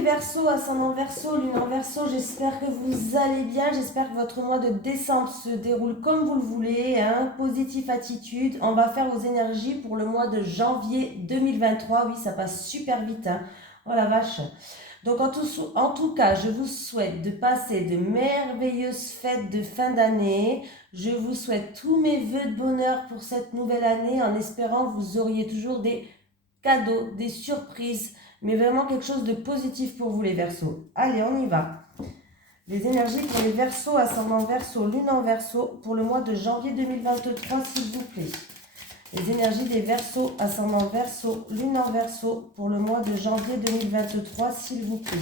les Verseaux, ascendant Verseau, lune en Verseau, j'espère que vous allez bien, j'espère que votre mois de décembre se déroule comme vous le voulez, hein. Positive attitude. On va faire vos énergies pour le mois de janvier 2023, oui ça passe super vite, hein. Oh la vache. Donc en tout cas, je vous souhaite de passer de merveilleuses fêtes de fin d'année. Je vous souhaite tous mes vœux de bonheur pour cette nouvelle année en espérant que vous auriez toujours des cadeaux, des surprises, mais vraiment quelque chose de positif pour vous les Verseaux. Allez, on y va. Les énergies pour les Verseaux, ascendant Verseau, lune en Verseau, pour le mois de janvier 2023, s'il vous plaît. Les énergies des Verseaux, ascendant Verseau, lune en Verseau, pour le mois de janvier 2023, s'il vous plaît.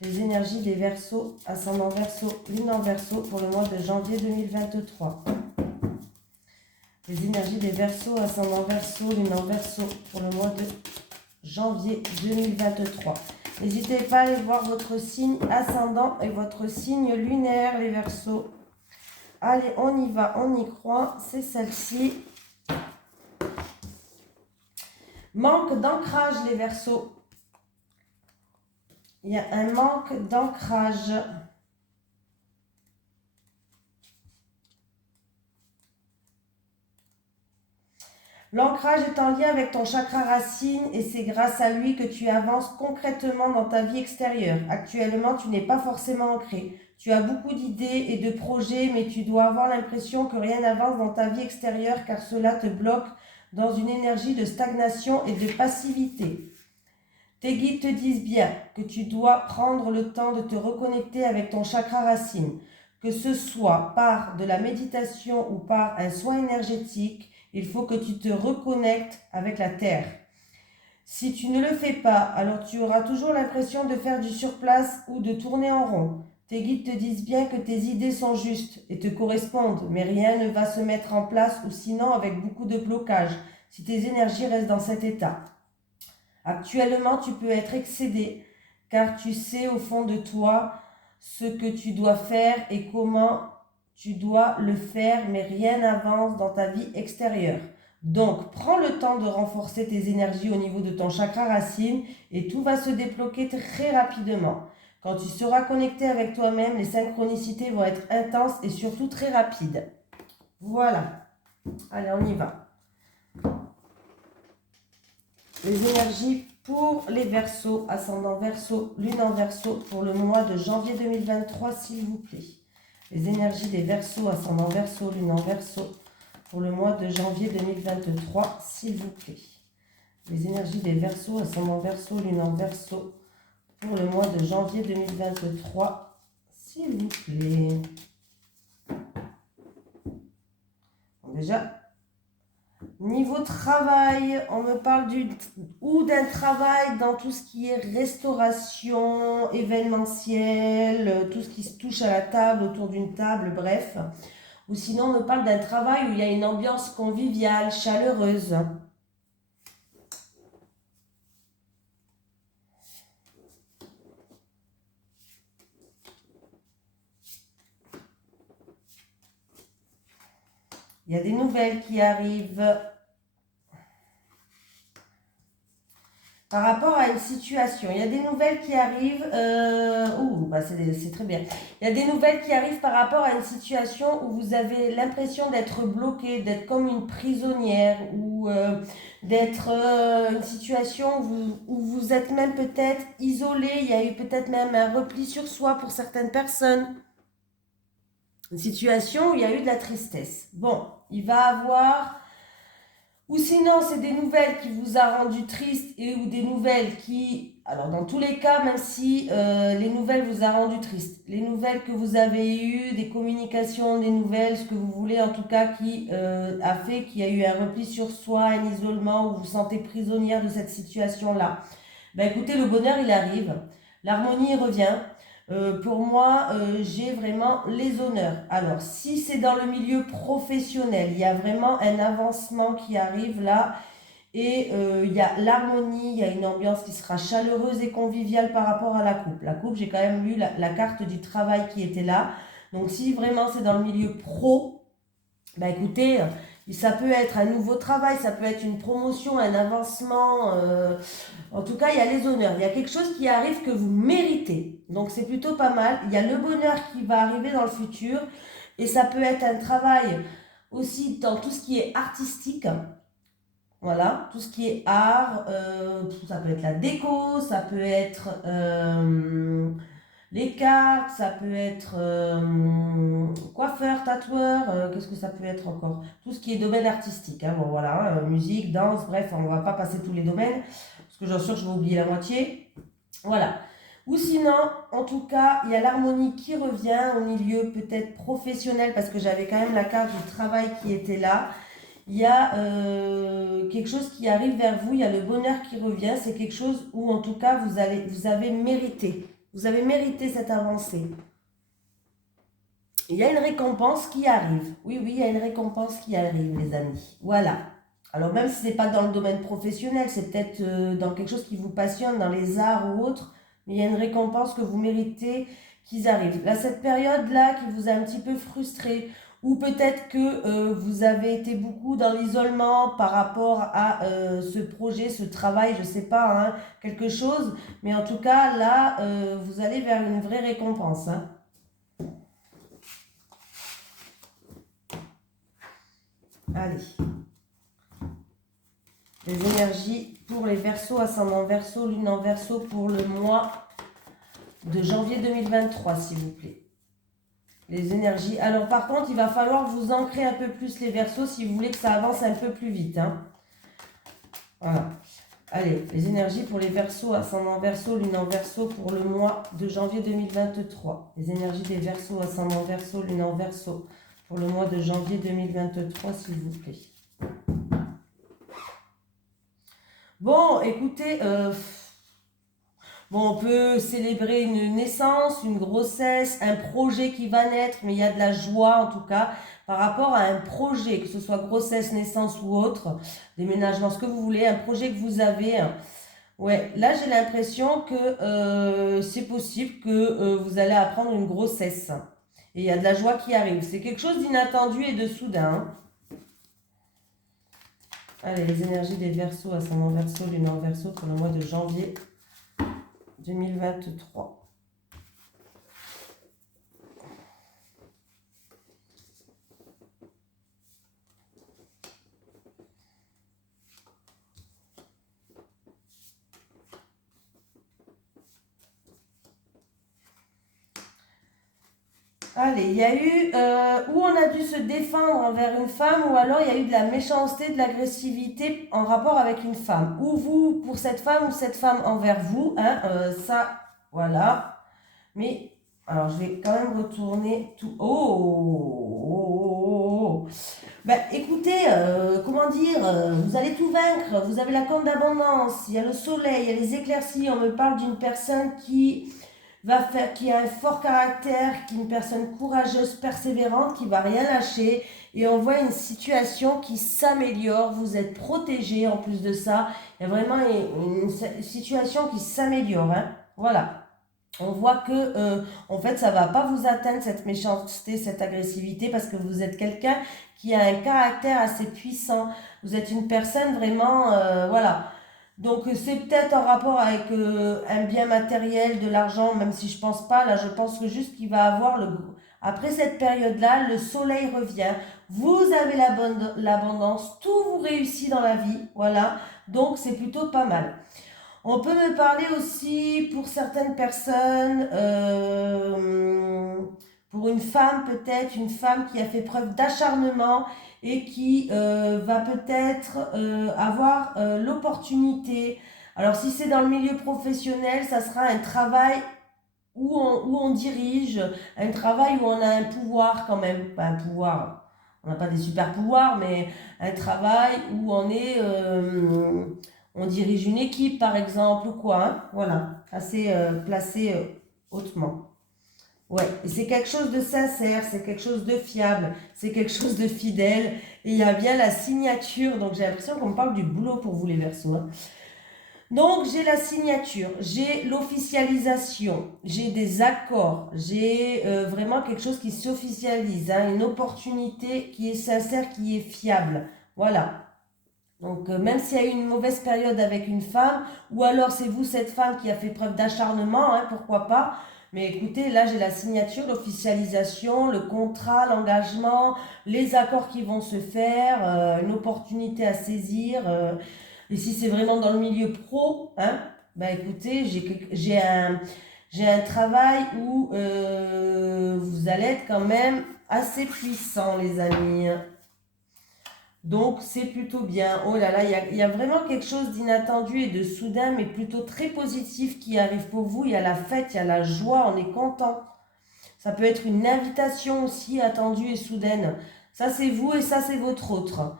Les énergies des Verseaux, ascendant Verseau, lune en Verseau, pour le mois de janvier 2023. Les énergies des Verseaux, ascendant Verseau, lune en Verseau, pour le mois de janvier 2023. N'hésitez pas à aller voir votre signe ascendant et votre signe lunaire, les Verseaux. Allez, on y va, on y croit, c'est celle-ci. Manque d'ancrage, les Verseaux. Il y a un manque d'ancrage. L'ancrage est en lien avec ton chakra racine et c'est grâce à lui que tu avances concrètement dans ta vie extérieure. Actuellement, tu n'es pas forcément ancré. Tu as beaucoup d'idées et de projets, mais tu dois avoir l'impression que rien n'avance dans ta vie extérieure car cela te bloque dans une énergie de stagnation et de passivité. Tes guides te disent bien que tu dois prendre le temps de te reconnecter avec ton chakra racine, que ce soit par de la méditation ou par un soin énergétique. Il faut que tu te reconnectes avec la terre. Si tu ne le fais pas, alors tu auras toujours l'impression de faire du surplace ou de tourner en rond. Tes guides te disent bien que tes idées sont justes et te correspondent, mais rien ne va se mettre en place ou sinon avec beaucoup de blocage si tes énergies restent dans cet état. Actuellement, tu peux être excédé car tu sais au fond de toi ce que tu dois faire et comment tu dois le faire, mais rien n'avance dans ta vie extérieure. Donc, prends le temps de renforcer tes énergies au niveau de ton chakra racine et tout va se débloquer très rapidement. Quand tu seras connecté avec toi-même, les synchronicités vont être intenses et surtout très rapides. Voilà. Allez, on y va. Les énergies pour les Verseaux, ascendant Verseau, lune en Verseau, pour le mois de janvier 2023, s'il vous plaît. Les énergies des Verseaux, ascendant Verseau, lune en Verseau, pour le mois de janvier 2023, s'il vous plaît. Les énergies des Verseaux, ascendant Verseau, lune en Verseau, pour le mois de janvier 2023, s'il vous plaît. Bon, déjà, niveau travail, on me parle d'un travail dans tout ce qui est restauration, événementiel, tout ce qui se touche à la table, autour d'une table, bref. Ou sinon, on me parle d'un travail où il y a une ambiance conviviale, chaleureuse. Il y a des nouvelles qui arrivent. Par rapport à une situation, il y a des nouvelles qui arrivent. C'est très bien. Il y a des nouvelles qui arrivent par rapport à une situation où vous avez l'impression d'être bloqué, d'être comme une prisonnière ou d'être une situation où vous êtes même peut-être isolé. Il y a eu peut-être même un repli sur soi pour certaines personnes. Une situation où il y a eu de la tristesse. Bon, il va avoir... Ou sinon, c'est des nouvelles qui vous a rendu triste ou des nouvelles qui... Alors, dans tous les cas, même si les nouvelles vous a rendu triste, les nouvelles que vous avez eues, des communications, des nouvelles, ce que vous voulez, en tout cas, qui a fait qu'il y a eu un repli sur soi, un isolement, où vous vous sentez prisonnière de cette situation-là. Ben écoutez, le bonheur, il arrive. L'harmonie revient. Pour moi, j'ai vraiment les honneurs. Alors, si c'est dans le milieu professionnel, il y a vraiment un avancement qui arrive là et il y a l'harmonie, il y a une ambiance qui sera chaleureuse et conviviale par rapport à la coupe. La coupe, j'ai quand même lu la carte du travail qui était là. Donc, si vraiment c'est dans le milieu pro, bah écoutez, Ça peut être un nouveau travail, ça peut être une promotion, un avancement. En tout cas, il y a les honneurs. Il y a quelque chose qui arrive que vous méritez. Donc, c'est plutôt pas mal. Il y a le bonheur qui va arriver dans le futur. Et ça peut être un travail aussi dans tout ce qui est artistique. Voilà, tout ce qui est art. Ça peut être la déco, ça peut être les cartes, ça peut être coiffeur, tatoueur, qu'est-ce que ça peut être encore? Tout ce qui est domaine artistique, hein, bon voilà, musique, danse, bref, on ne va pas passer tous les domaines, parce que j'en suis sûre que je vais oublier la moitié. Voilà. Ou sinon, en tout cas, il y a l'harmonie qui revient au milieu peut-être professionnel, parce que j'avais quand même la carte du travail qui était là. Il y a quelque chose qui arrive vers vous, il y a le bonheur qui revient, c'est quelque chose où en tout cas vous avez mérité. Vous avez mérité cette avancée. Il y a une récompense qui arrive. Oui, oui, il y a une récompense qui arrive, les amis. Voilà. Alors même si ce n'est pas dans le domaine professionnel, c'est peut-être dans quelque chose qui vous passionne, dans les arts ou autre, mais il y a une récompense que vous méritez qu'ils arrivent. Là, cette période-là qui vous a un petit peu frustré, ou peut-être que vous avez été beaucoup dans l'isolement par rapport à ce projet, ce travail, je ne sais pas, hein, quelque chose. Mais en tout cas, là, vous allez vers une vraie récompense. Hein. Allez. Les énergies pour les Verseaux, ascendant Verseau, lune en Verseau pour le mois de janvier 2023, s'il vous plaît. Les énergies. Alors par contre, il va falloir vous ancrer un peu plus les Verseaux si vous voulez que ça avance un peu plus vite. Hein. Voilà. Allez, les énergies pour les Verseaux, ascendant Verseau, lune en Verseau pour le mois de janvier 2023. Les énergies des Verseaux, ascendant Verseau, lune en Verseau pour le mois de janvier 2023, s'il vous plaît. Bon, écoutez, bon, on peut célébrer une naissance, une grossesse, un projet qui va naître, mais il y a de la joie en tout cas par rapport à un projet, que ce soit grossesse, naissance ou autre, déménagement, ce que vous voulez, un projet que vous avez. Ouais, là j'ai l'impression que c'est possible que vous allez apprendre une grossesse. Et il y a de la joie qui arrive. C'est quelque chose d'inattendu et de soudain. Hein. Allez, les énergies des Verseaux, ascendant Verseau, lune en Verseau pour le mois de janvier 2023. Allez, il y a eu où on a dû se défendre envers une femme ou alors il y a eu de la méchanceté, de l'agressivité en rapport avec une femme. Ou vous pour cette femme ou cette femme envers vous. Hein, ça, voilà. Mais, alors je vais quand même retourner tout... Oh. Ben, écoutez, comment dire, vous allez tout vaincre. Vous avez la corne d'abondance, il y a le soleil, il y a les éclaircies. On me parle d'une personne qui... qui a un fort caractère, qui est une personne courageuse, persévérante, qui va rien lâcher. Et on voit une situation qui s'améliore. Vous êtes protégé en plus de ça. Il y a vraiment une situation qui s'améliore. Hein. Voilà. On voit que, en fait, ça ne va pas vous atteindre cette méchanceté, cette agressivité, parce que vous êtes quelqu'un qui a un caractère assez puissant. Vous êtes une personne vraiment, voilà. Donc c'est peut-être en rapport avec un bien matériel, de l'argent, même si je pense pas, là je pense que juste qu'il va avoir après cette période-là, le soleil revient, vous avez l'abondance, tout vous réussit dans la vie, voilà, donc c'est plutôt pas mal. On peut me parler aussi pour certaines personnes, pour une femme peut-être, une femme qui a fait preuve d'acharnement et qui va peut-être avoir l'opportunité. Alors si c'est dans le milieu professionnel, ça sera un travail où on dirige, un travail où on a un pouvoir quand même, pas un pouvoir, on n'a pas des super pouvoirs, mais un travail où on dirige une équipe par exemple ou quoi, hein, voilà, assez placé hautement. Ouais, et c'est quelque chose de sincère, c'est quelque chose de fiable, c'est quelque chose de fidèle, et il y a bien la signature, donc j'ai l'impression qu'on me parle du boulot pour vous les Verseaux. Hein. Donc, j'ai la signature, j'ai l'officialisation, j'ai des accords, j'ai vraiment quelque chose qui s'officialise, hein, une opportunité qui est sincère, qui est fiable. Voilà. Donc, même s'il y a eu une mauvaise période avec une femme, ou alors c'est vous, cette femme, qui a fait preuve d'acharnement, hein, pourquoi pas. Mais écoutez, là, j'ai la signature, l'officialisation, le contrat, l'engagement, les accords qui vont se faire, une opportunité à saisir. Et si c'est vraiment dans le milieu pro, hein, bah écoutez, j'ai un travail où vous allez être quand même assez puissant, les amis. Donc, c'est plutôt bien. Oh là là, il y a vraiment quelque chose d'inattendu et de soudain, mais plutôt très positif qui arrive pour vous. Il y a la fête, il y a la joie, on est content. Ça peut être une invitation aussi attendue et soudaine. Ça, c'est vous et ça, c'est votre autre.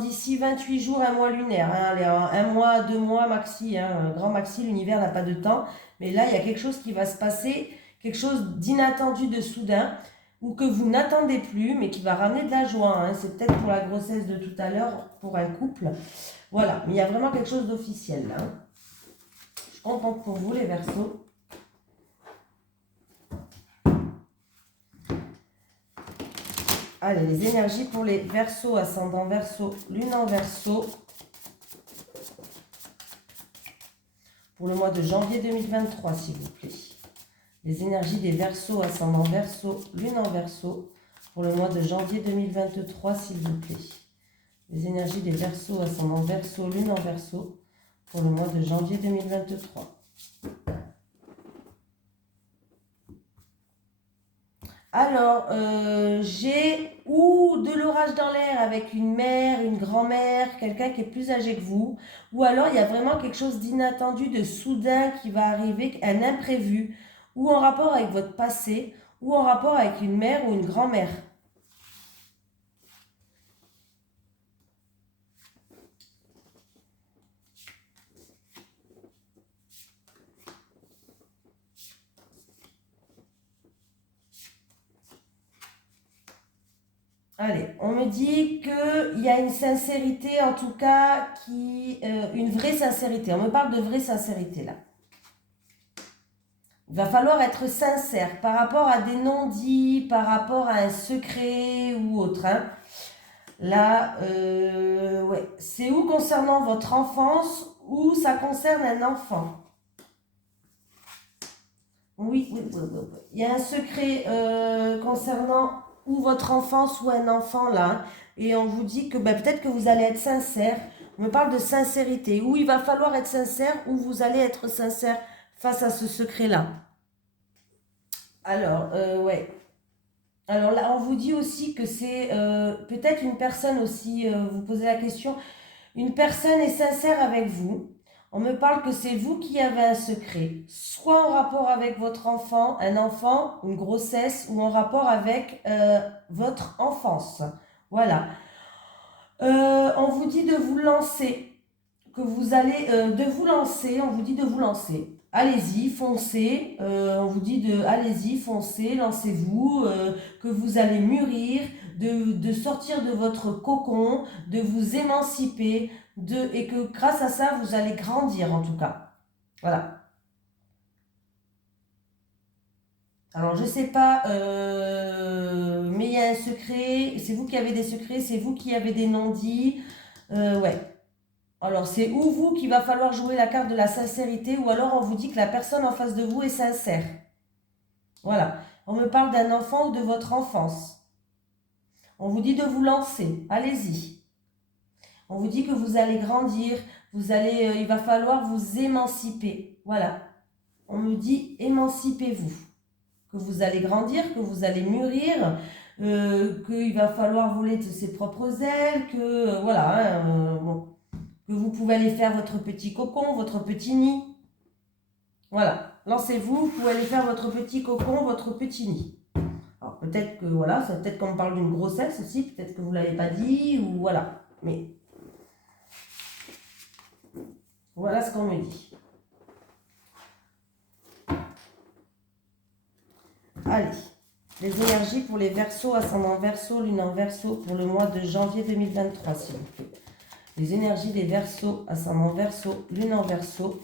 D'ici 28 jours, un mois lunaire. Hein, allez, un mois, 2 mois maxi. Hein, grand maxi, l'univers n'a pas de temps. Mais là, il y a quelque chose qui va se passer, quelque chose d'inattendu, de soudain, ou que vous n'attendez plus, mais qui va ramener de la joie. Hein. C'est peut-être pour la grossesse de tout à l'heure, pour un couple. Voilà, mais il y a vraiment quelque chose d'officiel là. Hein. Je suis contente pour vous, les Verseaux. Allez, les énergies pour les Verseaux, ascendant Verseau, lune en Verseau. Pour le mois de janvier 2023, s'il vous plaît. Les énergies des Verseaux, ascendant Verseau, lune en Verseau. Pour le mois de janvier 2023, s'il vous plaît. Les énergies des Verseaux, ascendant Verseau, lune en Verseau. Pour le mois de janvier 2023. Alors, j'ai ou de l'orage dans l'air avec une mère, une grand-mère, quelqu'un qui est plus âgé que vous, ou alors il y a vraiment quelque chose d'inattendu, de soudain qui va arriver, un imprévu, ou en rapport avec votre passé, ou en rapport avec une mère ou une grand-mère. Allez, on me dit qu'il y a une sincérité, en tout cas, une vraie sincérité. On me parle de vraie sincérité, là. Il va falloir être sincère par rapport à des non-dits, par rapport à un secret ou autre. Hein. Là, ouais. C'est où concernant votre enfance ou ça concerne un enfant? Oui, oui, oui, oui, oui. Il y a un secret concernant ou votre enfance ou un enfant là. Et on vous dit que peut-être que vous allez être sincère. On me parle de sincérité. Ou il va falloir être sincère ou vous allez être sincère face à ce secret-là. Alors, ouais. Alors là, on vous dit aussi que c'est peut-être une personne aussi, vous posez la question, une personne est sincère avec vous. On me parle que c'est vous qui avez un secret, soit en rapport avec votre enfant, un enfant, une grossesse, ou en rapport avec votre enfance. Voilà. On vous dit de vous lancer, que vous allez de vous lancer, on vous dit de vous lancer. Allez-y, foncez, on vous dit de allez-y, foncez, lancez-vous, que vous allez mûrir, de sortir de votre cocon, de vous émanciper, et que grâce à ça, vous allez grandir en tout cas. Voilà. Alors, je sais pas, mais il y a un secret, c'est vous qui avez des secrets, c'est vous qui avez des non-dits, ouais. Alors, c'est ou vous qu'il va falloir jouer la carte de la sincérité, ou alors on vous dit que la personne en face de vous est sincère. Voilà. On me parle d'un enfant ou de votre enfance. On vous dit de vous lancer. Allez-y. On vous dit que vous allez grandir, il va falloir vous émanciper. Voilà. On me dit émancipez-vous. Que vous allez grandir, que vous allez mûrir, qu'il va falloir voler de ses propres ailes, que voilà, hein, bon, que vous pouvez aller faire votre petit cocon, votre petit nid. Voilà, lancez-vous, vous pouvez aller faire votre petit cocon, votre petit nid. Alors peut-être que voilà, c'est peut-être qu'on parle d'une grossesse aussi, peut-être que vous ne l'avez pas dit, ou voilà. Mais voilà ce qu'on me dit. Allez, les énergies pour les Verseaux, ascendant Verseau, lune en Verseau, pour le mois de janvier 2023, s'il vous plaît. Les énergies des Verseaux, ascendant Verseau, lune en Verseau,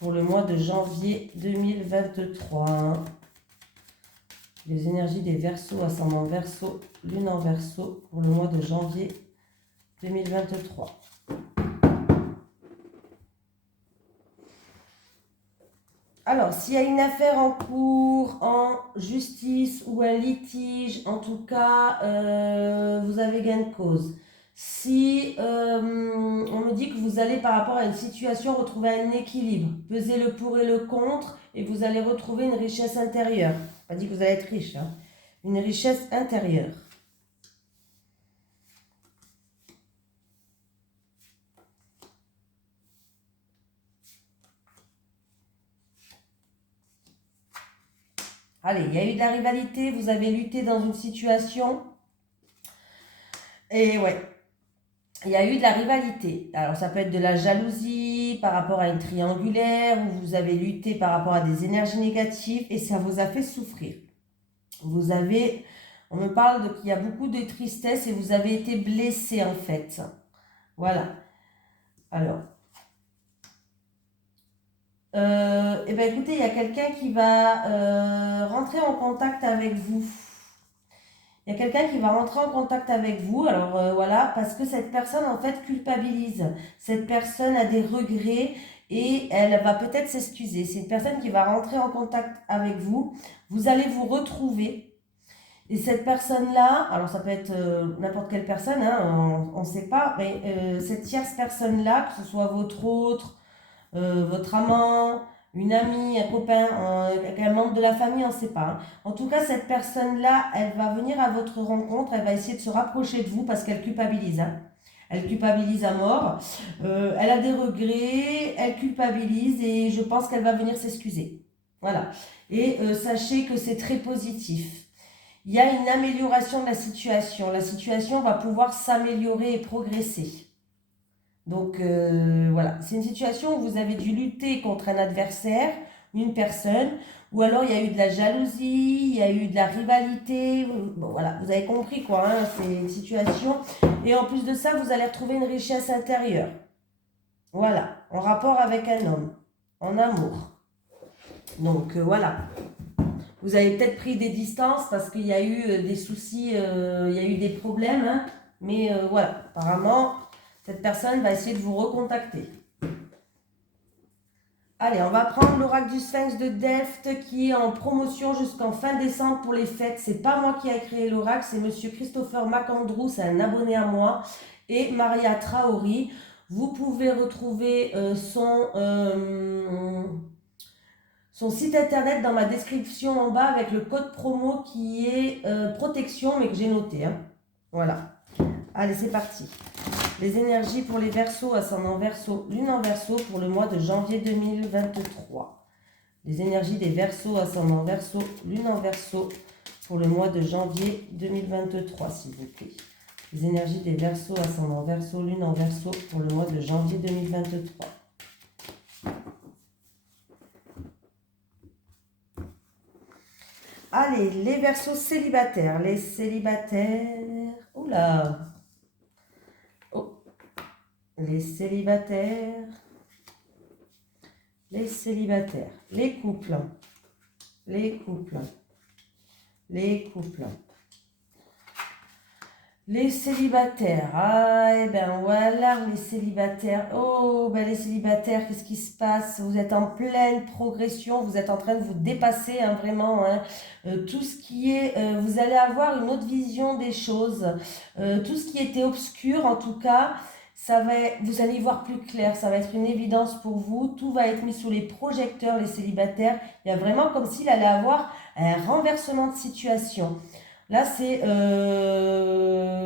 pour le mois de janvier 2023. Les énergies des Verseaux, ascendant Verseau, lune en Verseau, pour le mois de janvier 2023. Alors, s'il y a une affaire en cours, en justice ou un litige, en tout cas, vous avez gain de cause. Si on me dit que vous allez par rapport à une situation retrouver un équilibre, peser le pour et le contre, et vous allez retrouver une richesse intérieure. Pas dit que vous allez être riche, hein. Une richesse intérieure. Allez, il y a eu de la rivalité, vous avez lutté dans une situation. Et ouais, il y a eu de la rivalité. Alors ça peut être de la jalousie par rapport à une triangulaire, où vous avez lutté par rapport à des énergies négatives et ça vous a fait souffrir. On me parle qu'il y a beaucoup de tristesse et vous avez été blessé en fait. Voilà. Alors. Eh bien écoutez, il y a quelqu'un qui va rentrer en contact avec vous. Il y a quelqu'un qui va rentrer en contact avec vous, alors voilà, parce que cette personne en fait culpabilise. Cette personne a des regrets et elle va peut-être s'excuser. C'est une personne qui va rentrer en contact avec vous. Vous allez vous retrouver. Et cette personne-là, alors ça peut être n'importe quelle personne, hein, on ne sait pas, mais cette tierce personne-là, que ce soit votre autre, votre amant, une amie, un copain, un membre de la famille, on ne sait pas, hein. En tout cas, cette personne-là, elle va venir à votre rencontre, elle va essayer de se rapprocher de vous parce qu'elle culpabilise, hein. Elle culpabilise à mort, elle a des regrets, elle culpabilise et je pense qu'elle va venir s'excuser. Voilà. Et sachez que c'est très positif. Il y a une amélioration de la situation. La situation va pouvoir s'améliorer et progresser. Donc voilà, c'est une situation où vous avez dû lutter contre un adversaire, une personne, ou alors il y a eu de la jalousie, il y a eu de la rivalité. Bon voilà, vous avez compris quoi, hein, c'est une situation. Et en plus de ça, vous allez retrouver une richesse intérieure. Voilà, en rapport avec un homme, en amour. Donc voilà. Vous avez peut-être pris des distances parce qu'il y a eu des soucis, il y a eu des problèmes, hein, mais voilà, apparemment, cette personne va essayer de vous recontacter. Allez, on va prendre l'oracle du Sphinx de Delft qui est en promotion jusqu'en fin décembre pour les fêtes. C'est pas moi qui ai créé l'oracle, c'est monsieur Christopher McAndrew, c'est un abonné à moi, et Maria Traori. Vous pouvez retrouver son site internet dans ma description en bas avec le code promo qui est protection, mais que j'ai noté, hein. Voilà. Allez, c'est parti. Les énergies pour les Verseaux, ascendant Verseau, lune en Verseau pour le mois de janvier 2023. Les énergies des Verseaux, ascendant Verseau, lune en Verseau pour le mois de janvier 2023, s'il vous plaît. Les énergies des Verseaux, ascendant Verseau, lune en Verseau pour le mois de janvier 2023. Allez, les Verseaux célibataires. Les célibataires. Oula. Oh. Les célibataires. Les célibataires. Les couples. Les couples. Les couples. Les célibataires. Ah, eh ben voilà, les célibataires. Oh, ben les célibataires, qu'est-ce qui se passe? Vous êtes en pleine progression, vous êtes en train de vous dépasser, hein, vraiment, hein. Tout ce qui est, vous allez avoir une autre vision des choses. Tout ce qui était obscur, en tout cas, vous allez y voir plus clair. Ça va être une évidence pour vous. Tout va être mis sous les projecteurs, les célibataires. Il y a vraiment comme s'il allait avoir un renversement de situation. Là,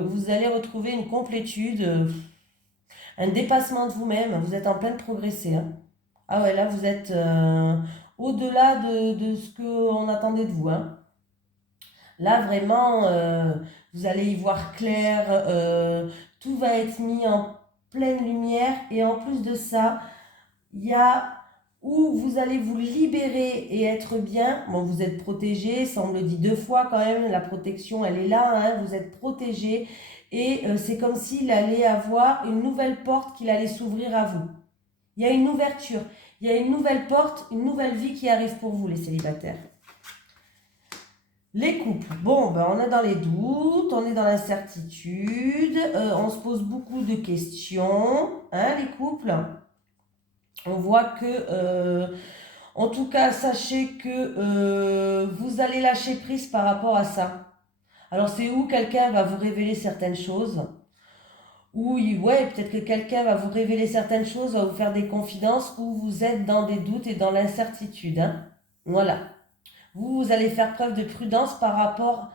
vous allez retrouver une complétude, un dépassement de vous-même. Vous êtes en plein de progresser, hein. Ah ouais, là, vous êtes au-delà de ce qu'on attendait de vous, hein. Là, vraiment, vous allez y voir clair. Tout va être mis en pleine lumière. Et en plus de ça, il y a où vous allez vous libérer et être bien. Bon, vous êtes protégé, ça on me le dit 2 fois quand même, la protection elle est là, hein, vous êtes protégé et c'est comme s'il allait avoir une nouvelle porte qu'il allait s'ouvrir à vous. Il y a une ouverture, il y a une nouvelle porte, une nouvelle vie qui arrive pour vous les célibataires. Les couples, bon, ben on est dans les doutes, on est dans l'incertitude, on se pose beaucoup de questions, hein, les couples. On voit que, en tout cas, sachez que vous allez lâcher prise par rapport à ça. Alors c'est où quelqu'un va vous révéler certaines choses, ou ouais, peut-être que quelqu'un va vous révéler certaines choses, va vous faire des confidences, ou vous êtes dans des doutes et dans l'incertitude, hein. Voilà. Vous allez faire preuve de prudence par rapport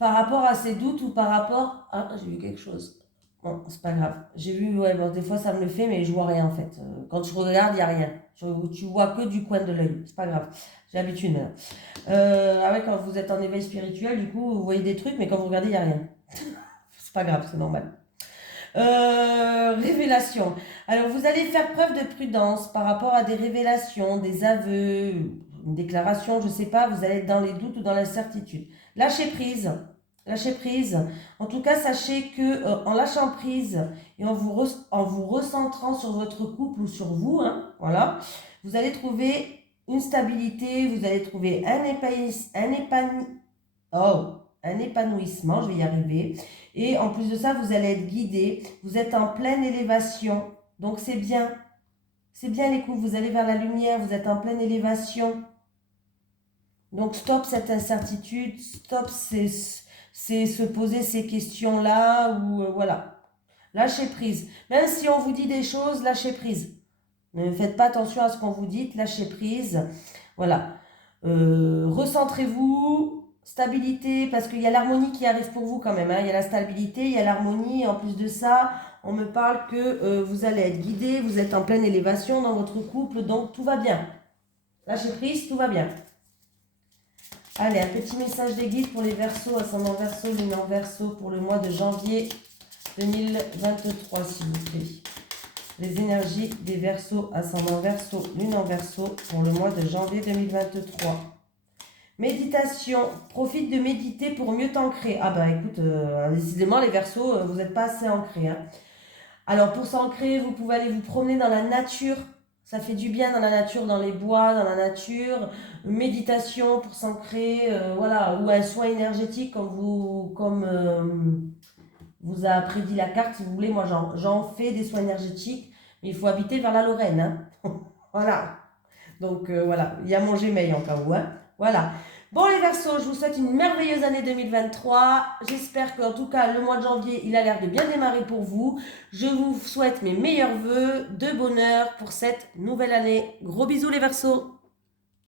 à ces doutes ou par rapport... Ah, j'ai vu quelque chose. Bon, c'est pas grave. J'ai vu, ouais, bon, des fois ça me le fait, mais je vois rien en fait. Quand je regarde, il n'y a rien. Tu vois que du coin de l'œil. C'est pas grave. J'ai l'habitude maintenant. Ah ouais, quand vous êtes en éveil spirituel, du coup, vous voyez des trucs, mais quand vous regardez, il n'y a rien. C'est pas grave, c'est normal. Révélation. Alors, vous allez faire preuve de prudence par rapport à des révélations, des aveux, une déclaration, je ne sais pas, vous allez être dans les doutes ou dans l'incertitude. Lâchez prise. Lâchez prise. En tout cas, sachez que en lâchant prise et en vous recentrant sur votre couple ou sur vous, hein, voilà, vous allez trouver une stabilité, vous allez trouver un épanouissement, je vais y arriver. Et en plus de ça, vous allez être guidé, vous êtes en pleine élévation, donc c'est bien. C'est bien les coups, vous allez vers la lumière, vous êtes en pleine élévation. Donc stop cette incertitude, stop se poser ces questions-là, ou voilà. Lâchez prise. Même si on vous dit des choses, lâchez prise. Ne faites pas attention à ce qu'on vous dit, lâchez prise. Voilà. Recentrez-vous, stabilité, parce qu'il y a l'harmonie qui arrive pour vous quand même, hein. Il y a la stabilité, il y a l'harmonie. En plus de ça, on me parle que vous allez être guidé, vous êtes en pleine élévation dans votre couple, donc tout va bien. Lâchez prise, tout va bien. Allez, un petit message des guides pour les Verseaux, ascendant Verseau, lune en Verseau pour le mois de janvier 2023, s'il vous plaît. Les énergies des Verseaux, ascendant Verseau, lune en Verseau pour le mois de janvier 2023. Méditation, profite de méditer pour mieux t'ancrer. Ah bah écoute, décidément les Verseaux, vous n'êtes pas assez ancrés, hein. Alors pour s'ancrer, vous pouvez aller vous promener dans la nature. Ça fait du bien dans la nature, dans les bois, dans la nature. Méditation pour s'ancrer, voilà. Ou un soin énergétique comme vous a prédit la carte, si vous voulez. Moi, j'en fais des soins énergétiques, mais il faut habiter vers la Lorraine, hein. Voilà. Donc, voilà. Il y a mon Gmail en cas où, hein. Voilà. Bon, les Verseaux, je vous souhaite une merveilleuse année 2023. J'espère qu'en tout cas, le mois de janvier, il a l'air de bien démarrer pour vous. Je vous souhaite mes meilleurs vœux de bonheur pour cette nouvelle année. Gros bisous, les Verseaux.